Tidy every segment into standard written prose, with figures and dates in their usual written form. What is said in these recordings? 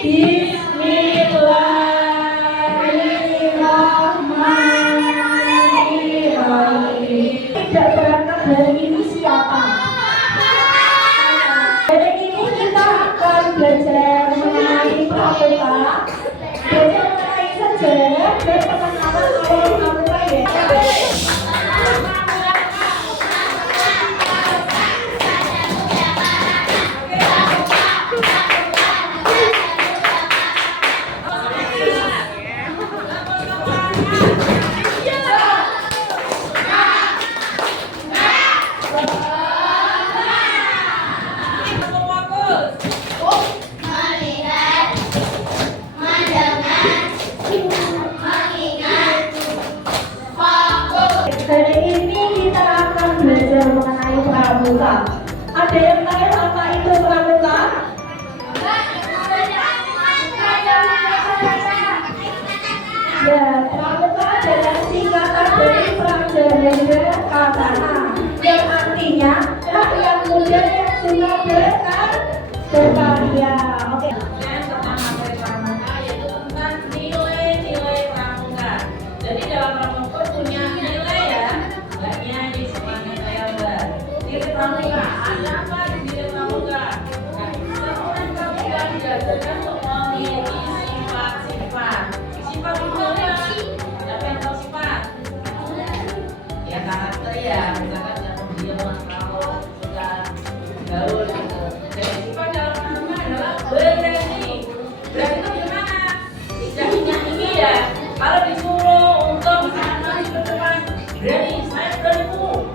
Bismillahirrahmanirrahim. Tidak berangkat dari ini siapa? Dari ini kita akan belajar mengenai pramuka, belajar mengenai sejarah dan pengenalan awal pramuka ya. Hari ini kita akan belajar mengenai pramuka. Ada yang tahu apa itu pramuka? Ya, pramuka adalah singkatan dari prajawaga katana, yang artinya rakyat muda yang suka berkarya. Oke. Yang pertama dari pramuka yaitu tentang nilai-nilai pramuka. Jadi dalam pramuka punya nilai ya, banyak di semuanya saya buat. Nilai pramuka, ada apa di nilai pramuka? Nah, seorang pramuka diajarkan untuk memiliki sifat-sifat. Sifat itu apa? Siapa yang tahu sifat? Ya karakter ya, misalkan yang pendiam, kalau suka gaul gitu. Jadi sifat dalam pramuka adalah berani. Berani itu gimana? Tidak nyanyi ya. Kalau disuruh untuk maju ke depan, berani, saya berani bu.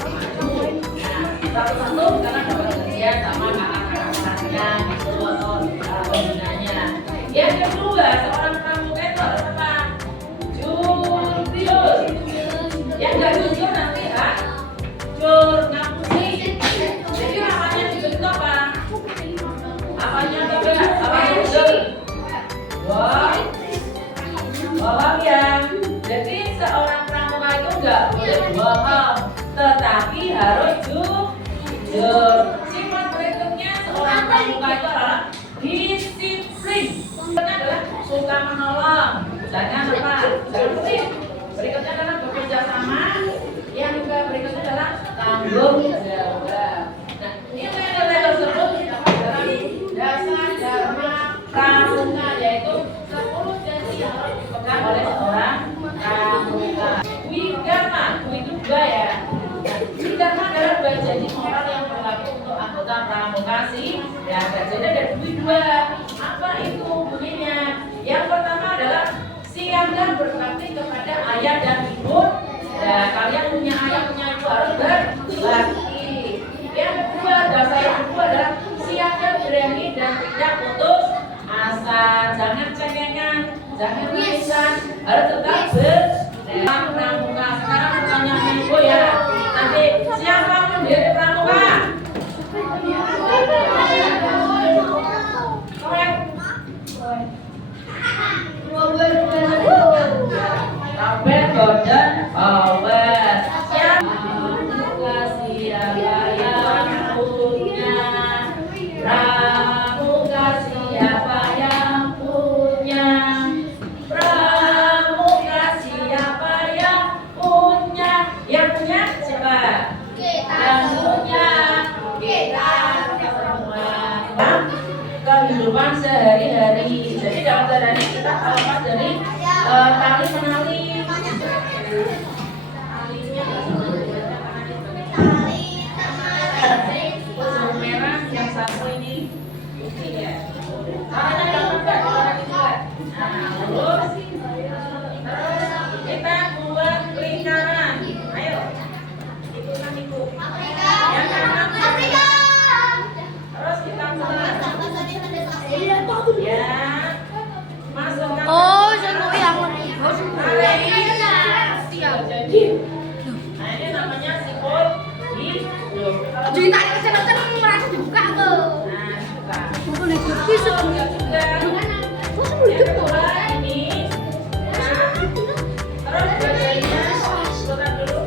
Satu-satu karena dapat kerjaan sama kakak-kakaknya gitu atau pembinanya. Yang kedua, seorang pramuka itu harus apa? Jujur. Yang nggak jujur nanti hancur, ngapusi. Jadi namanya jujur itu apa? Apanya enggak? Apanya jujur? Wah, bohong ya. Jadi seorang pramuka itu nggak boleh bohong, tetapi harus jujur. Sifat berikutnya seorang pramuka itu adalah disiplin. Berikutnya adalah suka menolong. Jangan apa? Jangan pelit. Berikutnya adalah bekerja sama. Yang juga berikutnya adalah tanggung jawab. Nah, nilai-nilai tersebut dapat dalam dasar dharma pramuka, yaitu 10 janji yang harus dipegang oleh seorang pramuka. Widharma, itu juga ya. Widharma adalah 2 janji moral yang berlaku untuk anggota pramuka sih. Ya, jadi ada dua. Apa itu bunyinya? Yang pertama adalah siap dan berbakti kepada ayah dan ibu. Ya, kalian punya ayah punya ibu harus berbakti. Yang kedua, dasar yang kedua adalah siap dan berani dan tidak putus asa. Jangan cengengan, jangan manisan, harus tetap pramuka. Sekarang pertanyaannya ibu ya. Nanti siapa menjadi pramuka? Robert Gordon Howard. Pramuka siapa yang punya? Pramuka siapa yang punya? Pramuka siapa yang punya? Yang punya siapa? Yang punya kita semua. Kehidupan sehari-hari. Jadi dalam sehari kita lepas dari tali menali. Ujung merah yang satu ini putih ya. Caranya dapat nggak? Orang juga. Nah, terus kita buat lingkaran. Ayo, ikutan ikut. Yang kanan. Terus kita buat. Ya, masukkan. Oh, jangan yang Nah, ini namanya siput hidup. cerita kecil-kecil merasa dibuka tuh. Nah, buka. Buku itu Juga. Yang kedua ini. Nah, terus bajanya putar dulu.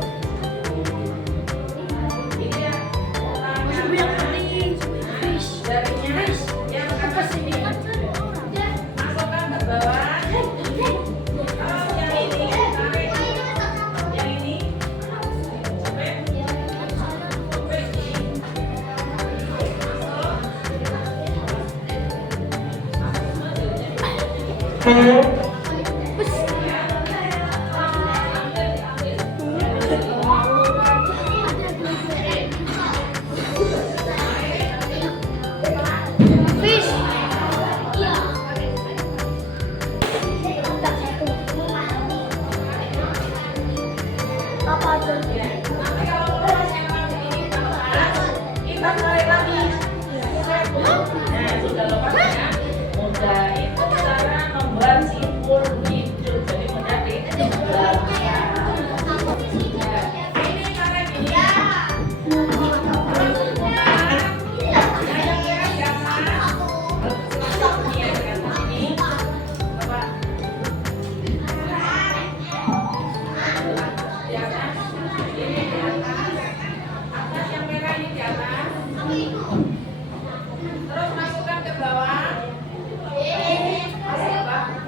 Ini ya. Tangan. Jarinya yang atas ini. Fish. Apa aja? Nanti kalau kelas yang lagi ini kita tarik lagi. Nah, sudah lepas ya. Mudah itu cara membuat simpul hidup. Jadi mudah dikembangkan. Ini karet ini. Terus masukkan ke bawah.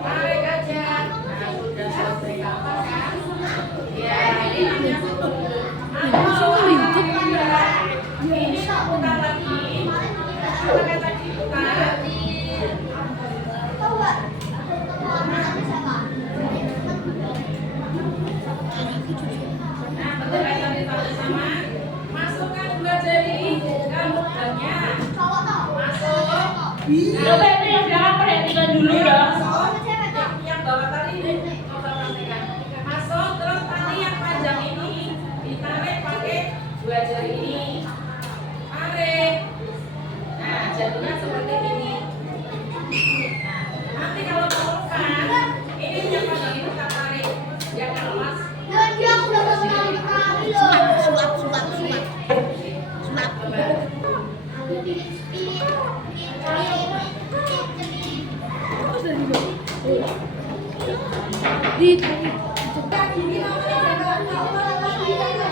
Tarik aja. Nah, sudah selesai kan? Ya, ini ini putar lagi. Pakai tadi putar. Nah, betul kayak tadi sama. Masukkan dua jari ke lubangnya. Masuk. Coba itu yang belakang perhatikan dulu ya. Yang bawah tadi coba perhatikan. Masuk, terus tali yang panjang ini ditarik pakai dua jari ini. Tarik. Nah, jadinya seperti ini. Nah, nanti kalau mau lepas, ini yang panjang ini kita tarik. Jangan lepas. Sulap. Sulap. Di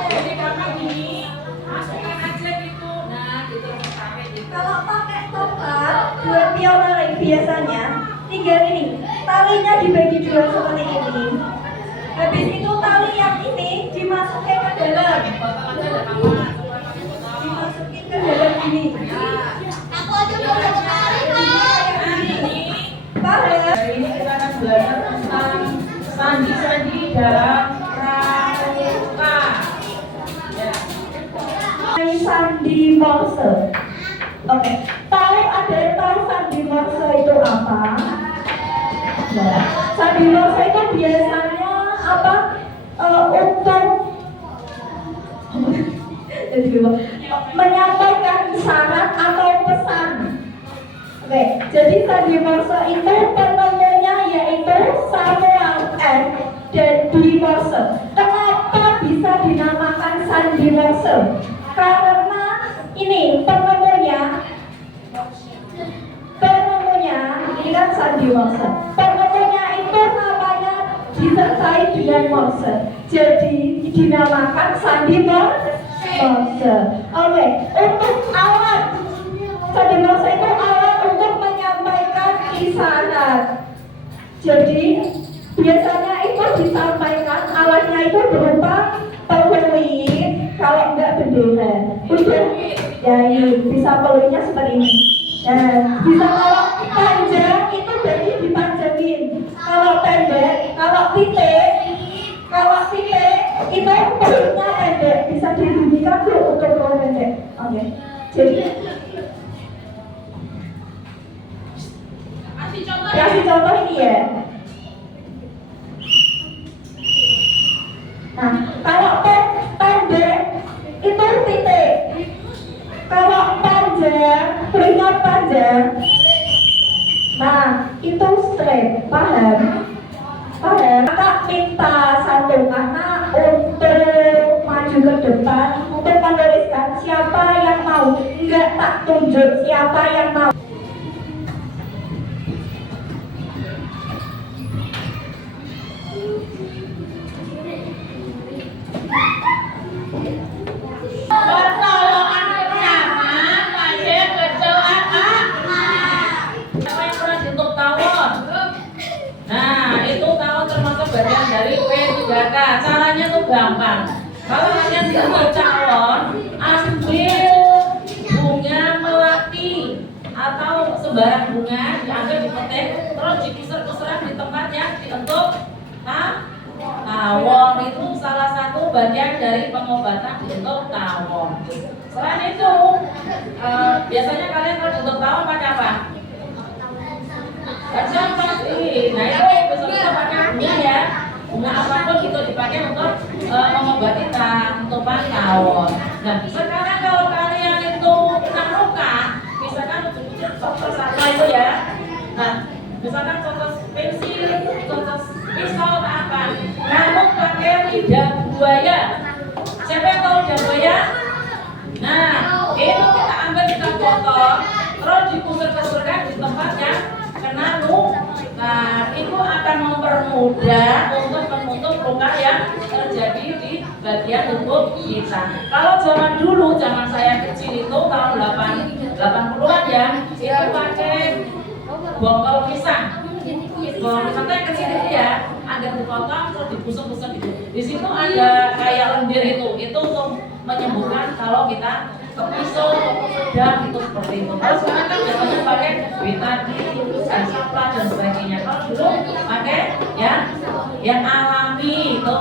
Jadi kakak gini, masukkan aja gitu. Nah, gitu tarik gitu. Kalau pakai tongkat buat pioner biasanya tinggal ini, talinya dibagi dua seperti ini. Habis itu tali yang ini dimasukin ke dalam, Potong aja ada kawan. dimasukin ke dalam ini. Aku aja mau tarik, Pak. Nah, ini Paham? hari ini kita akan belajar tentang sandi-sandi dalam pramuka. Ya. Ini sandi morse. Oke, tahu sandi morse itu apa? Nah, sandi morse itu biasanya apa? Untuk menyampaikan isyarat atau pesan. Oke, jadi sandi morse itu penemunya yaitu Samuel F. dan D. Morse. Kenapa bisa dinamakan sandi morse? Karena ini penemunya ini kan sandi morse. Penemunya itu namanya disertai dengan morse. Jadi dinamakan sandi morse. Oke, untuk alat sandi morse itu alat untuk menyampaikan isyarat. Jadi biasanya itu disampaikan alatnya itu berupa peluit, kalau enggak bendera. Udah, ya ini bisa peluitnya seperti ini. Dan bisa kalau panjang itu berarti dipanjangin. Kalau pendek, kalau titik itu peluitnya pendek, bisa dibunyikan tuh untuk peluit pendek. Oke, jadi kasih contoh ini ya. Nah, kalau pendek itu titik. Kalau panjang, peluitnya panjang. Nah, itu straight, paham? Kakak minta satu anak untuk maju ke depan untuk menuliskan siapa yang mau. Enggak tak tunjuk siapa yang mau. Bagian dari P3K, caranya tuh gampang. Kalau kalian butuh calon, ambil bunga melati atau sembarang bunga, diambil dipetik, terus dikisar-kisar di tempatnya untuk tawon. Itu salah satu bagian dari pengobatan untuk tawon. Selain itu, biasanya kalian kalau untuk tawon pakai apa? Kacang pasti. Nah itu bisa pakai bunga ya. Bunga apapun itu dipakai untuk mengobati tumpahan tawon. Nah sekarang kalau kalian itu kena luka, misalkan contoh apa itu ya. Nah misalkan contoh pensil, contoh pisau atau apa. Kamu pakai lidah buaya. Siapa yang tahu lidah buaya? Nah itu kita ambil, kita potong, terus dikusur-kusurkan di tempat yang kena luka. Nah, itu akan mempermudah untuk menutup luka yang terjadi di bagian tubuh kita. Kalau zaman dulu, zaman saya kecil itu tahun 80-an ya, itu pakai bongkol pisang. Bongkol pisang itu yang kecil itu ya, ada dipotong terus dibusuk-busuk gitu. Di situ ada kayak lendir itu untuk menyembuhkan kalau kita kepisau, sedang itu seperti itu. Kalau sekarang kan biasanya pakai betadine, asapla dan sebagainya. Kalau dulu pakai ya yang alami itu.